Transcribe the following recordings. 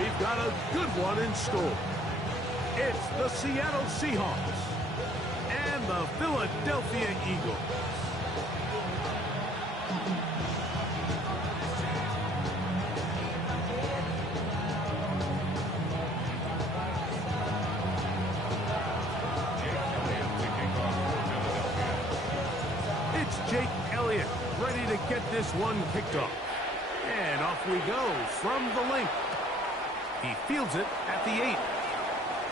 we've got a good one in store. It's the Seattle Seahawks and the Philadelphia Eagles. It's Jake Elliott ready to get this one kicked off. And off we go from the length. He fields it at the 8.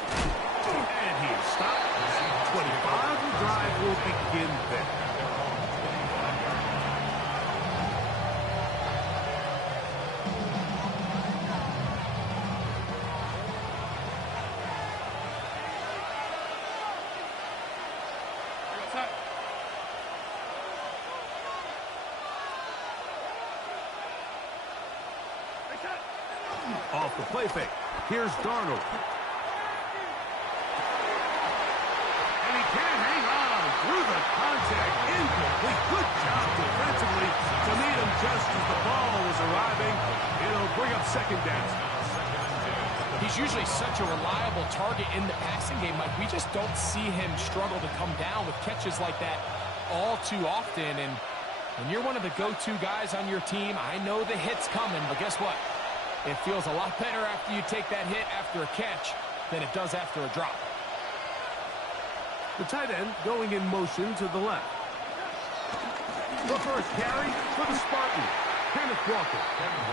And he stopped. 25. The drive will begin there. Off the play fake. Here's Darnold. And he can't hang on through the contact. Incomplete. Good job defensively to meet him just as the ball was arriving. It'll bring up second down. He's usually such a reliable target in the passing game, Mike. We just don't see him struggle to come down with catches like that all too often. And when you're one of the go-to guys on your team, I know the hit's coming, but guess what? It feels a lot better after you take that hit after a catch than it does after a drop. The tight end going in motion to the left. The first carry for the Spartans. Kenneth Walker.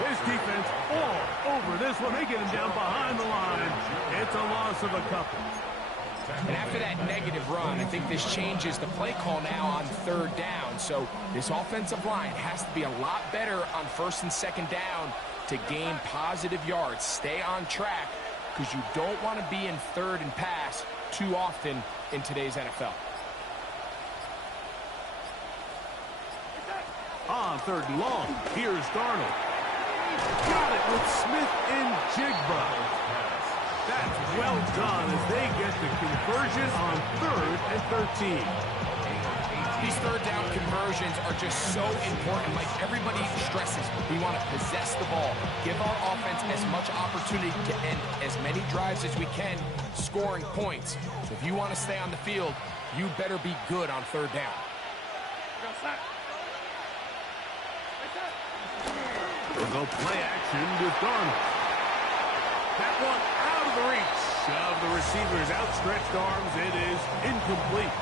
His defense all over this one. They get him down behind the line. It's a loss of a couple. And after that negative run, I think this changes the play call now on third down. So this offensive line has to be a lot better on first and second down to gain positive yards. Stay on track because you don't want to be in third and pass too often in today's NFL. On third and long, here's Darnold. Got it with Smith and Jigba. That's well done as they get the conversion on 3rd and 13. These third down conversions are just so important. Like everybody stresses, we want to possess the ball, give our offense as much opportunity to end as many drives as we can, scoring points. So if you want to stay on the field, you better be good on third down. We'll go play action with Darnold. That one out of the reach of the receiver's outstretched arms. It is incomplete.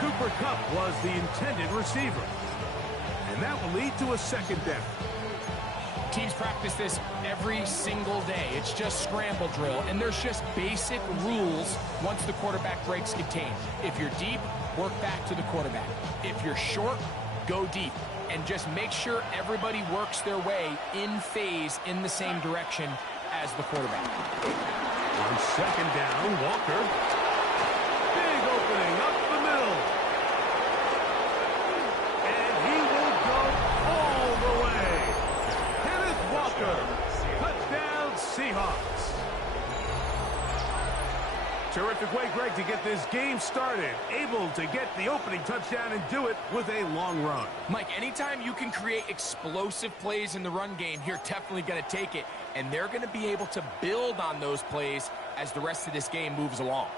Cooper Kupp was the intended receiver. And that will lead to a second down. Teams practice this every single day. It's just scramble drill, and there's just basic rules once the quarterback breaks contain. If you're deep, work back to the quarterback. If you're short, go deep. And just make sure everybody works their way in phase in the same direction as the quarterback. On second down, Walker. Big opening up the middle. And he will go all the way. Kenneth Walker. Touchdown, Seahawks. Terrific way, Greg, to get this game started. Able to get the opening touchdown and do it with a long run. Mike, anytime you can create explosive plays in the run game, you're definitely going to take it. And they're going to be able to build on those plays as the rest of this game moves along.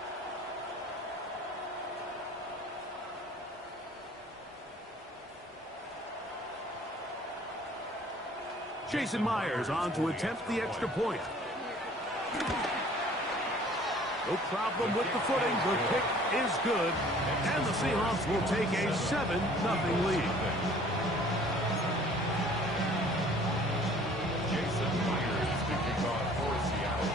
Jason Myers on to attempt the extra point. No problem with the footing. The kick is good. And the Seahawks will take a 7-0 lead. Jason Myers kicking off for Seattle.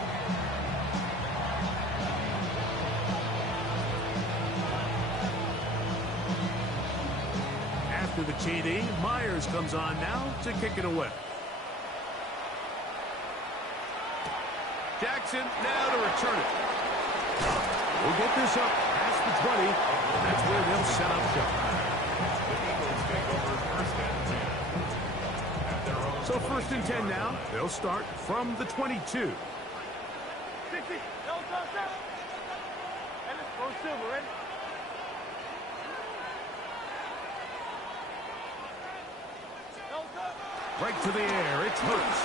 After the TD, Myers comes on now to kick it away. Jackson now to return it. We'll get this up past the 20. That's where they'll set up shop. So 1st and 10 now. They'll start from the 22. Right to the air. It's Hurts.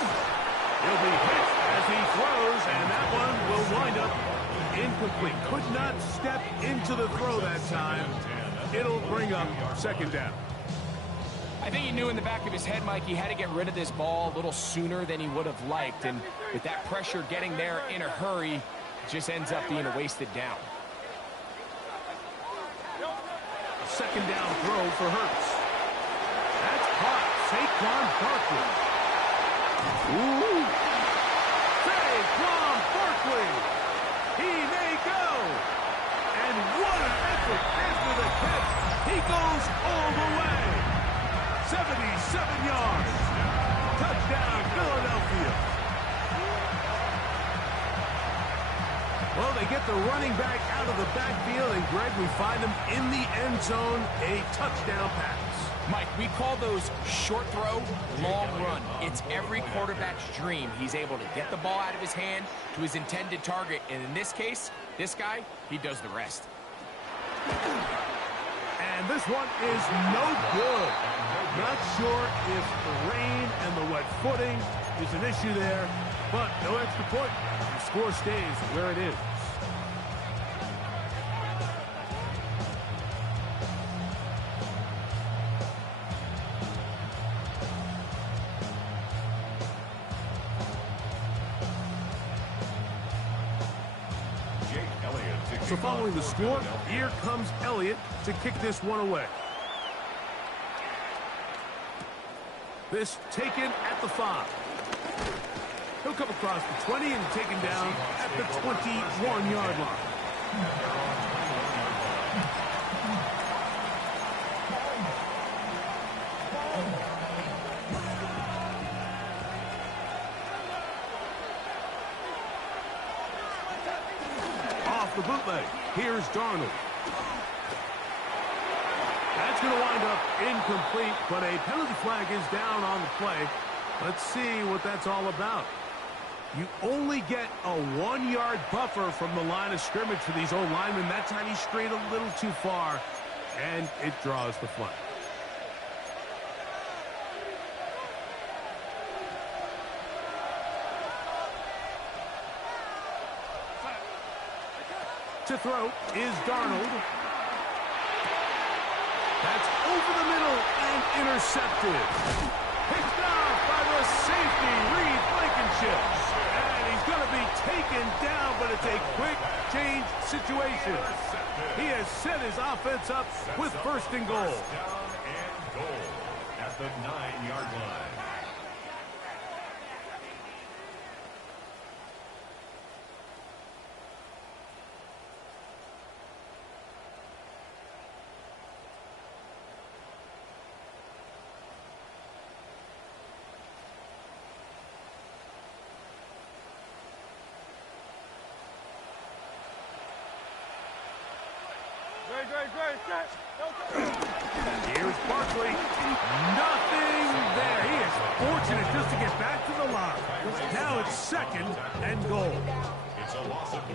He'll be hit as he throws And that one will wind up incomplete. Could not step into the throw that time. It'll bring up second down. I think he knew in the back of his head, Mike, he had to get rid of this ball a little sooner than he would have liked. And with that pressure getting there in a hurry, it just ends up being a wasted down. Second down throw for Hurts. That's caught. Saquon Barkley. Ooh. Saquon Barkley. He may go. And what an effort after the catch. He goes all the way. 77 yards. Touchdown, Philadelphia. Well, they get the running back out of the backfield, and Greg, we find him in the end zone, a touchdown pass. Mike, we call those short throw, long run. It's every quarterback's dream. He's able to get the ball out of his hand to his intended target, and in this case, this guy, he does the rest. And this one is no good. Not sure if the rain and the wet footing is an issue there, but no extra point. The score stays where it is. So following the score, here comes Elliott to kick this one away. This taken at the 5. He'll come across the 20 and taken down at the 21-yard line. Off the bootleg, here's Darnold. That's going to wind up incomplete, but a penalty flag is down on the play. Let's see what that's all about. You only get a 1-yard buffer from the line of scrimmage for these old linemen. That time he strayed a little too far, and it draws the flag. To throw is Darnold. That's over the middle and intercepted. Picked off by the safety, Reed Blankenship. And he's going to be taken down, but it's a quick change situation. He has set his offense up with first and goal. Down and goal at the 9-yard line. Here's Barkley. Nothing there. He is fortunate just to get back to the line. Now it's second and goal.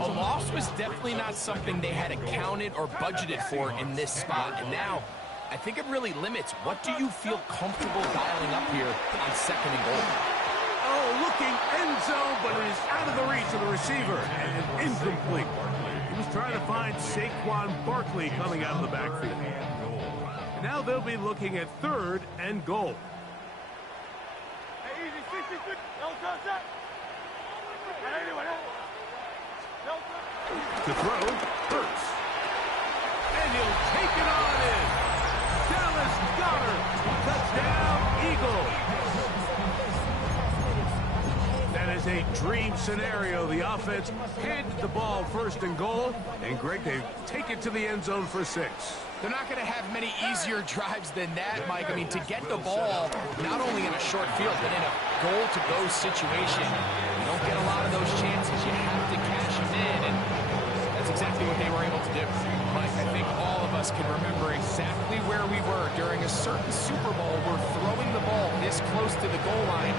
A loss was definitely not something they had accounted or budgeted for in this spot. And now, I think it really limits. What do you feel comfortable dialing up here on second and goal? Oh, looking end zone, but it is out of the reach of the receiver and incomplete. He was trying to find Saquon Barkley coming out of the backfield. Now they'll be looking at third and goal. To throw, Hurts. And he'll take it on in. Dallas Goedert. Touchdown, Eagles. That is a dream scenario. The offense handed the ball first and goal. And Greg, they take it to the end zone for 6. They're not going to have many easier drives than that, Mike. I mean, to get the ball not only in a short field, but in a goal-to-go situation, you don't get a lot of those chances. You have to cash them in, and that's exactly what they were able to do. Mike, I think all of us can remember exactly where we were during a certain Super Bowl where throwing the ball this close to the goal line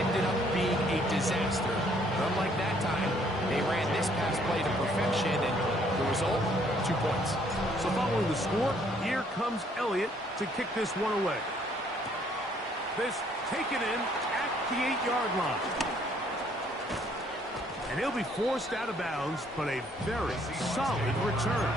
ended up being a disaster. But unlike that time, they ran this pass play to perfection, and the result, 2 points. So following the score, here comes Elliott to kick this one away. This taken in at the 8-yard line. And he'll be forced out of bounds, but a very solid return.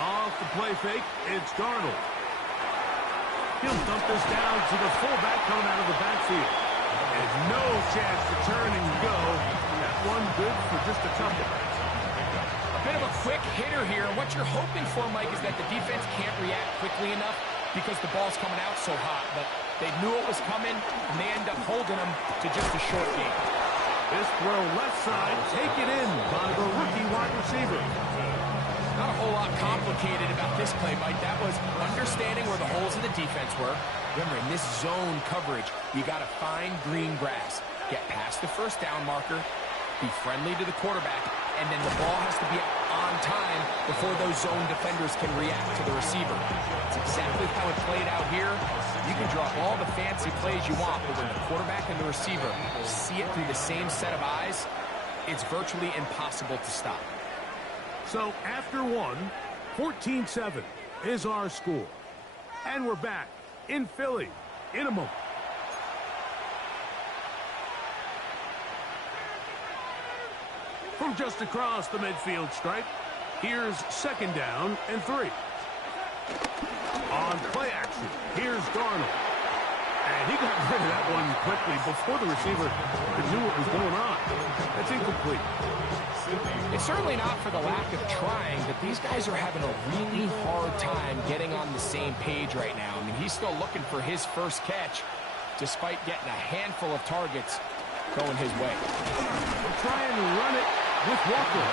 Off the play fake, it's Darnold. He'll dump this down to the fullback coming out of the backfield. There's no chance to turn and go. That one good for just a couple. A bit of a quick hitter here. And what you're hoping for, Mike, is that the defense can't react quickly enough because the ball's coming out so hot. But they knew it was coming, and they end up holding them to just a short game. This throw left side, taken in by the rookie wide receiver. Not a whole lot complicated about this play, Mike. That was understanding where the holes of the defense were. Remember, in this zone coverage, you got to find green grass. Get past the first down marker, be friendly to the quarterback, and then the ball has to be on time before those zone defenders can react to the receiver. That's exactly how it played out here. You can draw all the fancy plays you want, but when the quarterback and the receiver see it through the same set of eyes, it's virtually impossible to stop. So after one, 14-7 is our score. And we're back in Philly in a moment. From just across the midfield stripe, here's 2nd down and 3. On play action, here's Darnold. And he got rid of that one quickly before the receiver knew what was going on. That's incomplete. It's certainly not for the lack of trying, but these guys are having a really hard time getting on the same page right now. I mean, he's still looking for his first catch, despite getting a handful of targets going his way. We're trying to run it with Walker.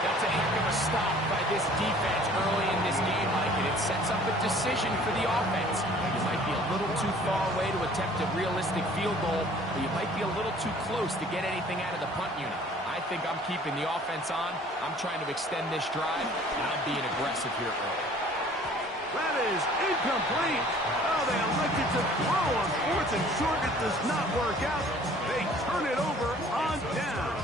That's a heck of a stop by this defense early in this game, Mike, and it sets up a decision for the offense. You might be a little too far away to attempt a realistic field goal, but you might be a little too close to get anything out of the punt unit. I think I'm keeping the offense on. I'm trying to extend this drive, and I'm being aggressive here early. That is incomplete. Oh, they elected to throw on 4th and short. It does not work out. They turn it over on down.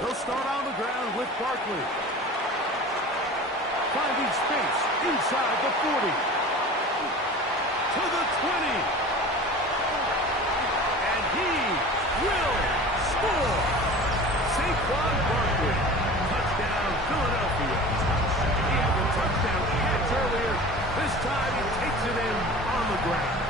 They'll start on the ground with Barkley. Finding space inside the 40. To the 20. And he will score. Saquon Barkley. Touchdown, Philadelphia. He had the touchdown catch earlier. This time he takes it in on the ground.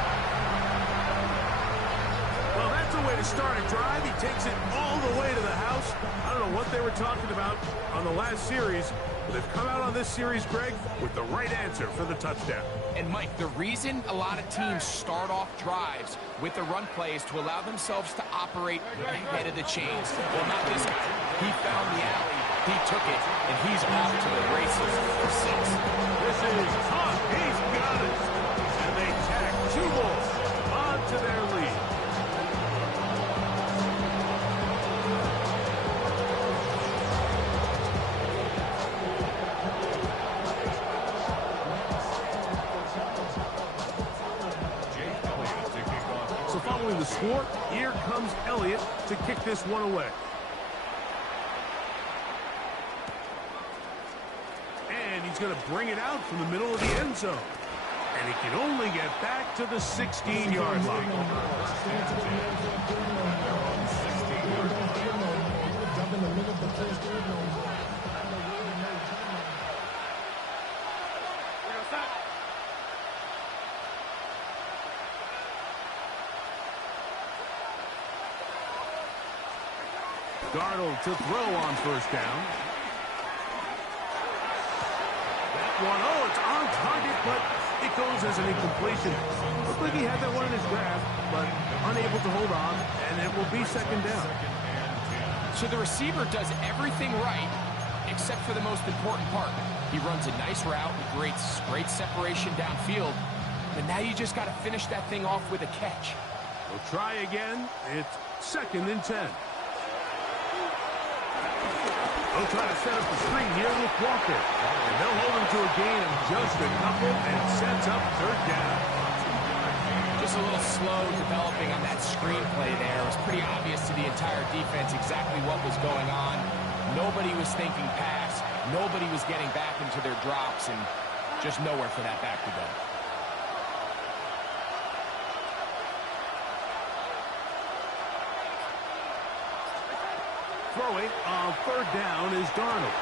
Well, that's a way to start a drive. He takes it all the way to the house. I don't know what they were talking about on the last series, but they've come out on this series, Greg, with the right answer for the touchdown. And, Mike, the reason a lot of teams start off drives with the run play is to allow themselves to operate ahead of the chains. Well, not this guy. He found the alley, he took it, and he's off to the races for 6. This is tough. He's got it. And they tack 2 more onto their lead. So following the score, here comes Elliott to kick this one away. And he's going to bring it out from the middle of the end zone. And he can only get back to the 16-yard line. Darnold to throw on 1st down. That one, oh, it's on target, but it goes as an incompletion. Looked like he had that one in his grasp, but unable to hold on, and it will be 2nd down. So the receiver does everything right, except for the most important part. He runs a nice route, great separation downfield, but now you just got to finish that thing off with a catch. We'll try again. It's 2nd and 10. They'll try to set up the screen here with Walker. And they'll hold him to a gain of just a couple and sets up 3rd down. Just a little slow developing on that screenplay there. It was pretty obvious to the entire defense exactly what was going on. Nobody was thinking pass. Nobody was getting back into their drops, and just nowhere for that back to go. Throwing on 3rd down is Darnold.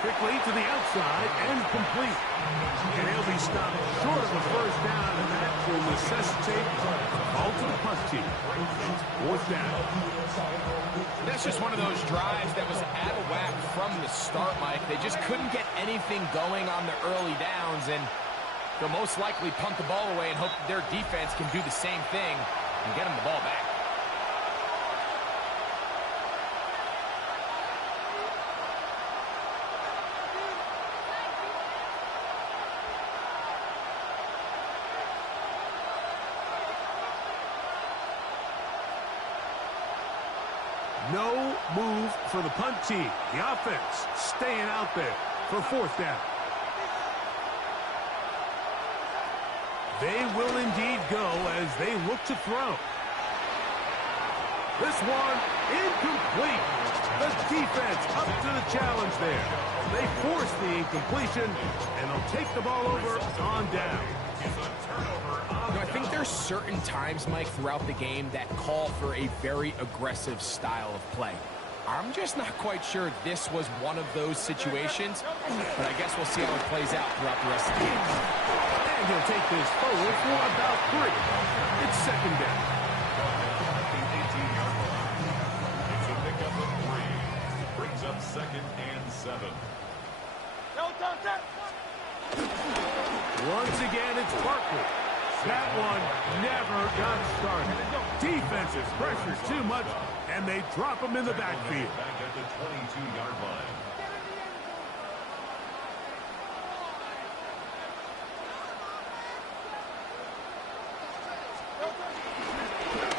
Quickly to the outside and complete. And he'll be stopped short of the 1st down, and that will necessitate a call to the punt team. 4th down. That's just one of those drives that was out of whack from the start, Mike. They just couldn't get anything going on the early downs, and they'll most likely punt the ball away and hope their defense can do the same thing and get them the ball back. No move for the punt team. The offense staying out there for 4th down. They will indeed go as they look to throw. This one incomplete. The defense up to the challenge there. They force the incompletion, and they'll take the ball over on down. I think there's certain times, Mike, throughout the game that call for a very aggressive style of play. I'm just not quite sure this was one of those situations, but I guess we'll see how it plays out throughout the rest of the game. And he'll take this forward for about 3. It's 2nd down. It's a pickup of 3. Brings up 2nd and 7. Once again, it's Barkley. That one never got started. Defenses pressure too much, and they drop him in the backfield. Back at the 22-yard line.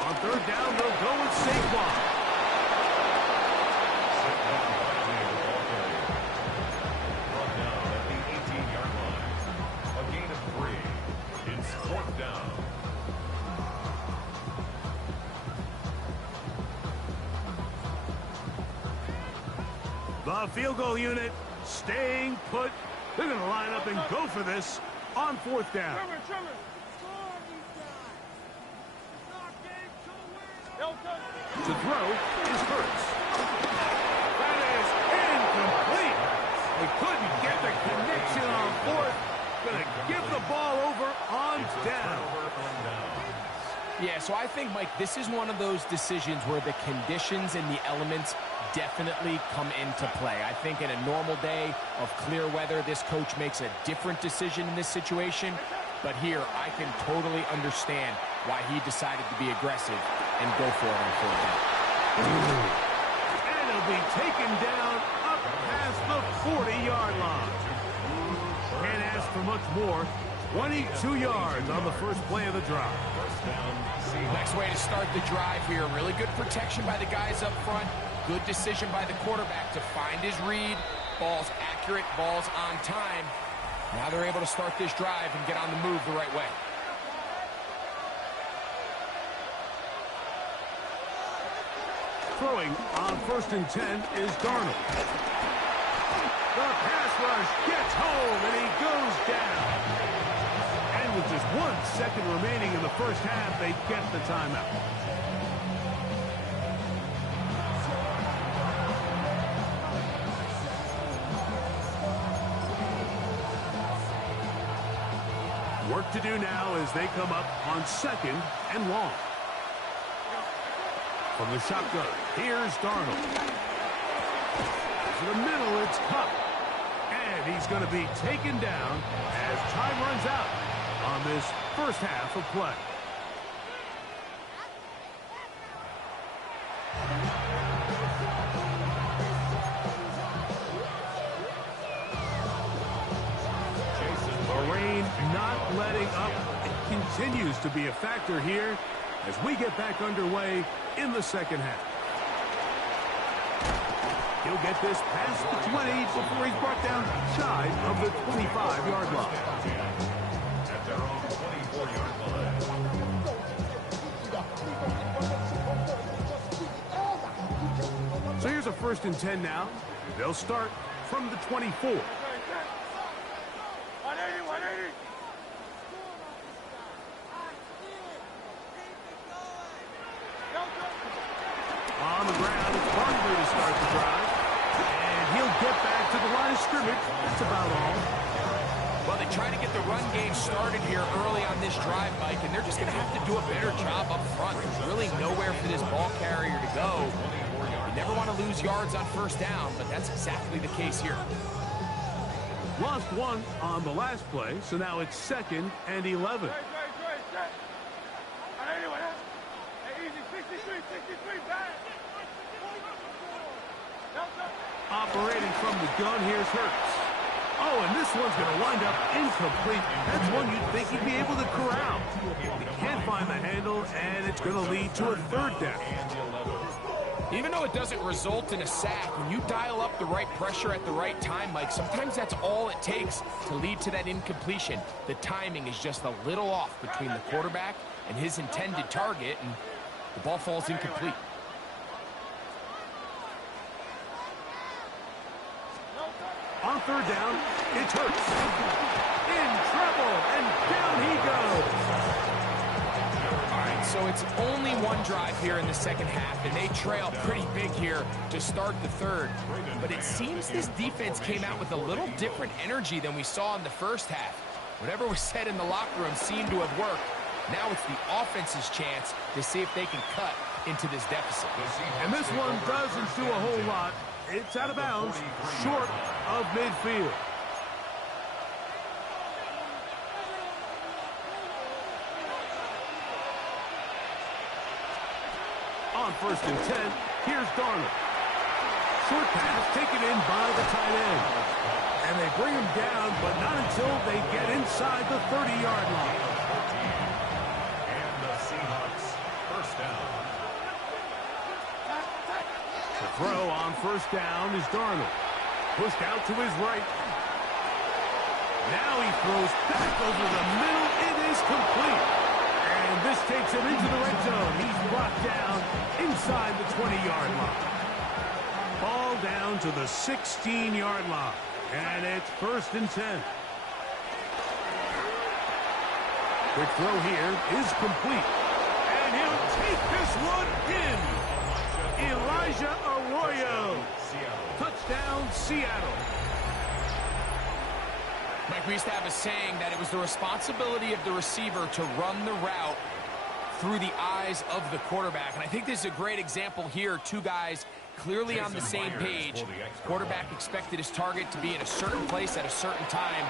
On 3rd down, they'll go with Saquon. Brought down at the 18-yard line. A gain of 3. It's 4th down. The field goal unit staying put. They're going to line up and go for this on 4th down. To throw is Hurts. That is incomplete. They couldn't get the connection on 4th. Going to give the ball over on down. Yeah, so I think, Mike, this is one of those decisions where the conditions and the elements definitely come into play. I think in a normal day of clear weather, this coach makes a different decision in this situation. But here, I can totally understand why he decided to be aggressive and go for it on 4th down. And it'll be taken down up past the 40-yard line. Can't ask for much more. 22 yards on the first play of the drive. Next way to start the drive here. Really good protection by the guys up front. Good decision by the quarterback to find his read. Ball's accurate, ball's on time. Now they're able to start this drive and get on the move the right way. Throwing on 1st and 10 is Darnold. The pass rush gets home, and he goes down. And with just 1 second remaining in the first half, they get the timeout. Work to do now as they come up on 2nd and long. From the shotgun, here's Darnold. To the middle, it's Kupp. And he's going to be taken down as time runs out on this first half of play. The rain not letting up. It continues to be a factor here as we get back underway in the second half. He'll get this past the 20 before he's brought down shy of the 25-yard line. At their own 24-yard line. So here's a 1st and 10 now. They'll start from the 24. On the ground, it's Barkley to start the drive. And he'll get back to the line of scrimmage. That's about all. Well, they try to get the run game started here early on this drive, Mike, and they're just going to have to do a better job up front. There's really nowhere for this ball carrier to go. You never want to lose yards on 1st down, but that's exactly the case here. Lost 1 on the last play, so now it's 2nd and 11. Operating from the gun, here's Hurts. Oh, and this one's going to wind up incomplete. That's one you'd think he'd be able to corral. He can't find the handle, and it's going to lead to a 3rd down. Even though it doesn't result in a sack, when you dial up the right pressure at the right time, Mike, sometimes that's all it takes to lead to that incompletion. The timing is just a little off between the quarterback and his intended target, and the ball falls incomplete. On 3rd down, it's Hurts. In trouble, and down he goes. All right, so it's only one drive here in the second half, and they trail pretty big here to start the 3rd. But it seems this defense came out with a little different energy than we saw in the 1st half. Whatever was said in the locker room seemed to have worked. Now it's the offense's chance to see if they can cut into this deficit. And this one doesn't do a whole lot. It's out of bounds, short of midfield. On 1st and 10, here's Darnold. Short pass taken in by the tight end. And they bring him down, but not until they get inside the 30-yard line. And the Seahawks, 1st down. The throw on 1st down is Darnold. Pushed out to his right. Now he throws back over the middle. It is complete. And this takes him into the red zone. He's brought down inside the 20-yard line. Ball down to the 16-yard line. And it's 1st and 10. Quick throw here is complete. And he'll take this one in. Elijah Arroyo. Touchdown, Seattle. Mike, we used to have a saying that it was the responsibility of the receiver to run the route through the eyes of the quarterback. And I think this is a great example here. 2 guys clearly on the same page. Quarterback expected his target to be in a certain place at a certain time.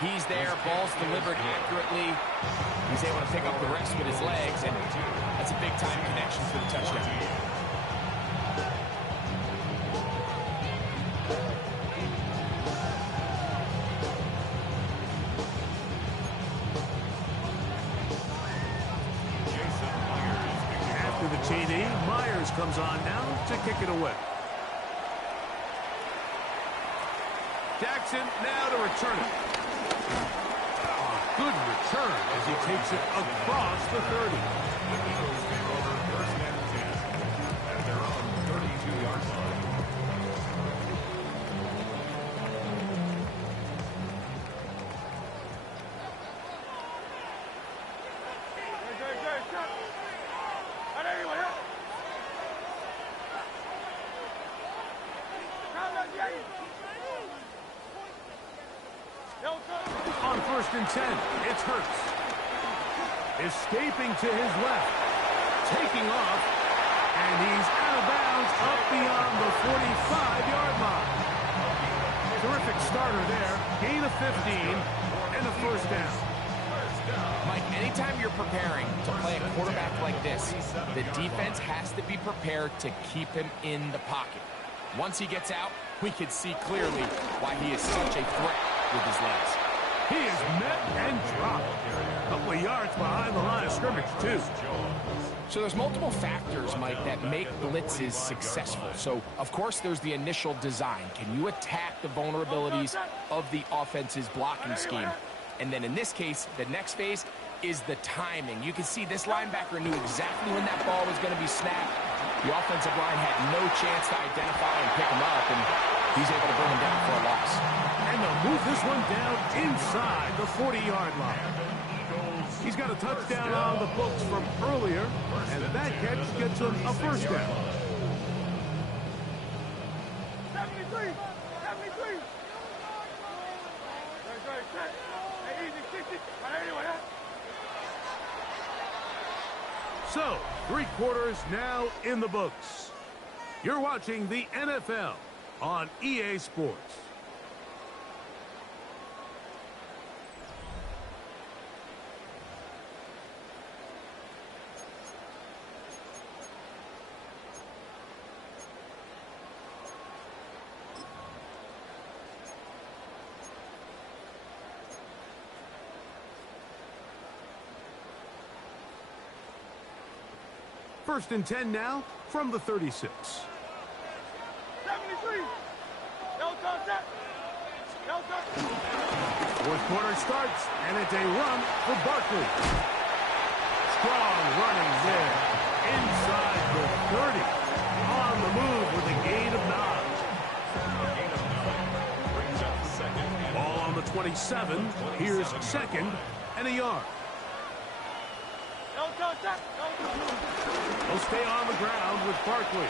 He's there, ball's delivered accurately. He's able to pick up the rest with his legs, and that's a big-time connection for the touchdown. TD. Myers comes on now to kick it away. Jackson now to return it. Good return as he takes it across the 30. At their own 32-yard line. On 1st and 10, it's Hurts. Escaping to his left. Taking off. And he's out of bounds up beyond the 45-yard line. Terrific starter there. Gain of 15 and a 1st down. Mike, anytime you're preparing to play a quarterback like this, the defense has to be prepared to keep him in the pocket. Once he gets out, we can see clearly why he is such a threat with his legs. He is met and dropped. A couple of yards behind the line of scrimmage, too. So there's multiple factors, Mike, that make blitzes successful. So, of course, there's the initial design. Can you attack the vulnerabilities of the offense's blocking scheme? And then in this case, the next phase is the timing. You can see this linebacker knew exactly when that ball was going to be snapped. The offensive line had no chance to identify and pick him up, and he's able to bring him down for a loss. And they'll move this one down inside the 40-yard line. He's got a touchdown on the books from earlier, and that catch gets him a first down. 73! 73! Hey, easy, 60. Anyway, So, 3 quarters now in the books. You're watching the NFL on EA Sports. First and 10 now from the 36. 73! Fourth quarter starts, and it's a run for Barkley. Strong running there. Inside the 30. On the move with a gain of 9. Ball on the 27. Here's second and a yard. He'll stay on the ground with Barkley.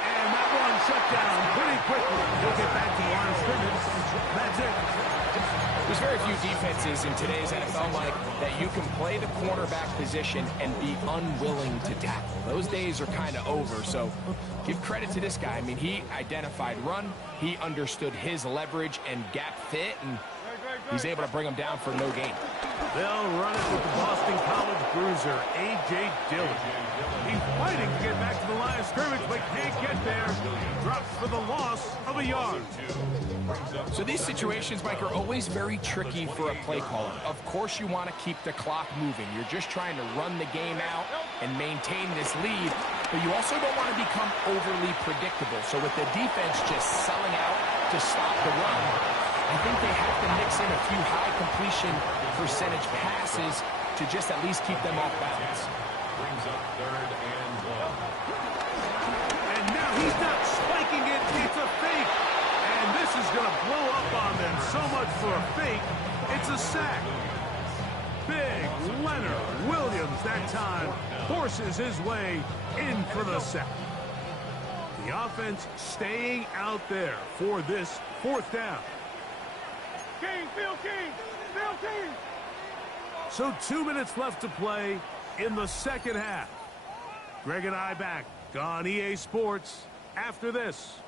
And that one shut down pretty quickly. He'll get back to the line of scrimmage. That's it. There's very few defenses in today's NFL, Mike, that you can play the cornerback position and be unwilling to tackle. Those days are kind of over, so give credit to this guy. I mean, he identified run, he understood his leverage and gap fit, and he's able to bring him down for no gain. They'll run it with the Boston College bruiser, A.J. Dillon. He's fighting to get back to the line of scrimmage, but can't get there. Drops for the loss of a yard. So these situations, Mike, are always very tricky for a play caller. Of course you want to keep the clock moving. You're just trying to run the game out and maintain this lead, but you also don't want to become overly predictable. So with the defense just selling out to stop the run, I think they have to mix in a few high completion percentage passes to just at least keep them off balance. Brings up 3rd and 1. And now he's not spiking it. It's a fake. And this is going to blow up on them. So much for a fake. It's a sack. Big Leonard Williams that time forces his way in for the sack. The offense staying out there for this 4th down. King, Phil King! Phil King! So 2 minutes left to play in the second half. Greg and I back on EA Sports after this.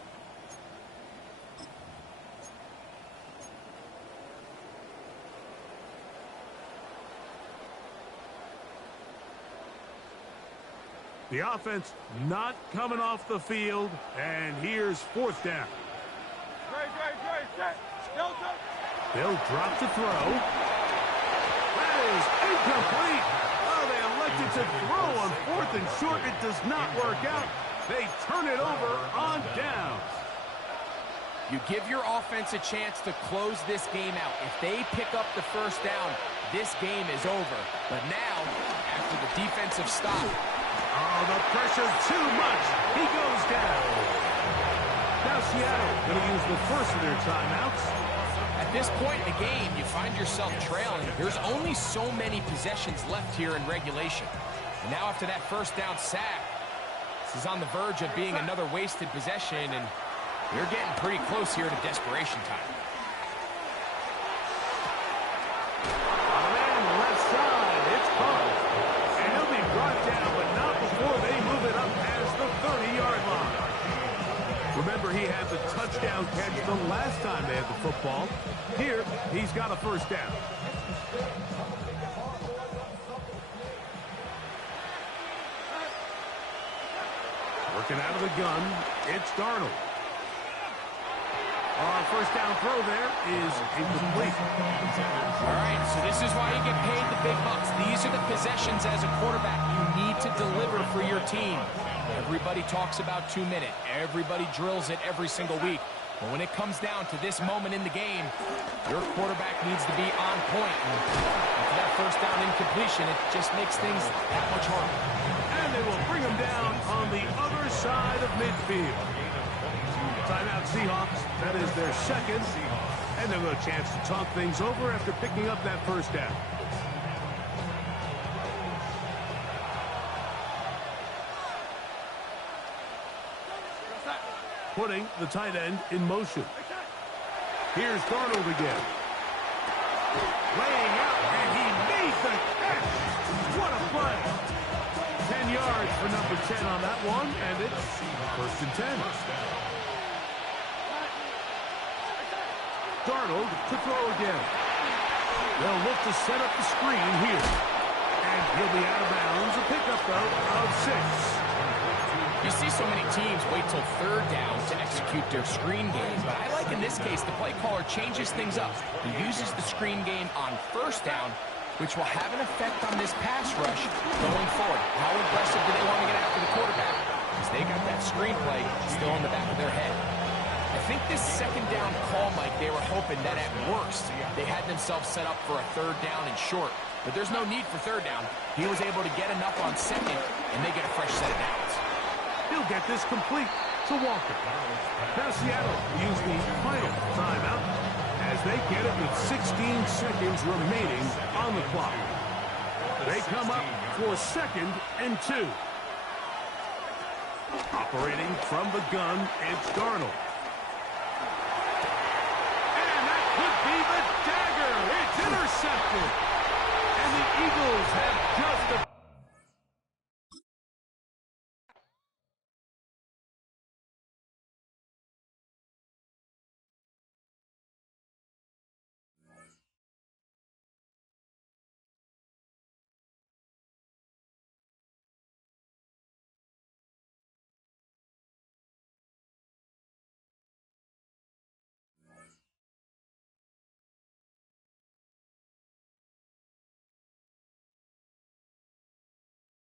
The offense not coming off the field, and here's 4th down. Great, set! Delta! They'll drop to throw. That is incomplete. Oh, they elected to throw on 4th and short. It does not work out. They turn it over on downs. You give your offense a chance to close this game out. If they pick up the first down, this game is over. But now, after the defensive stop, oh, the pressure too much. He goes down. Now Seattle going to use the first of their timeouts. at this point in the game, you find yourself trailing. There's only so many possessions left here in regulation. And now after that first down sack, this is on the verge of being another wasted possession, and they're getting pretty close here to desperation time. Man, left side, it's caught. And he'll be brought down, but not before they move it up past the 30-yard line. Remember, he had the touchdown catch the last time they had the football. Here, he's got a first down. Working out of the gun, it's Darnold. Our first down throw there is incomplete. All right, so this is why you get paid the big bucks. These are the possessions as a quarterback you need to deliver for your team. Everybody talks about 2 minute. Everybody drills it every single week. But when it comes down to this moment in the game, your quarterback needs to be on point. And for that first down incompletion, it just makes things that much harder. And they will bring him down on the other side of midfield. Timeout Seahawks. That is their second. And they'll have a chance to talk things over after picking up that first down. Putting the tight end in motion. Here's Darnold again. Laying out, and he made the catch. What a play. 10 yards for number 10 on that one, and it's first and 10. Darnold to throw again. They'll look to set up the screen here. And he'll be out of bounds. A pickup, though, of 6. You see so many teams wait till third down to execute their screen game, but I like in this case the play caller changes things up. He uses the screen game on first down, which will have an effect on this pass rush going forward. How aggressive do they want to get after the quarterback? Because they got that screen play still in the back of their head. I think this second down call, Mike, they were hoping that at worst they had themselves set up for a third down and short. But there's no need for third down. He was able to get enough on second, and they get a fresh set of downs. He'll get this complete to Walker. Now Seattle will use the final timeout as they get it with 16 seconds remaining on the clock. They come up for 2nd and 2. Operating from the gun, it's Darnold. And that could be the dagger. It's intercepted. And the Eagles have just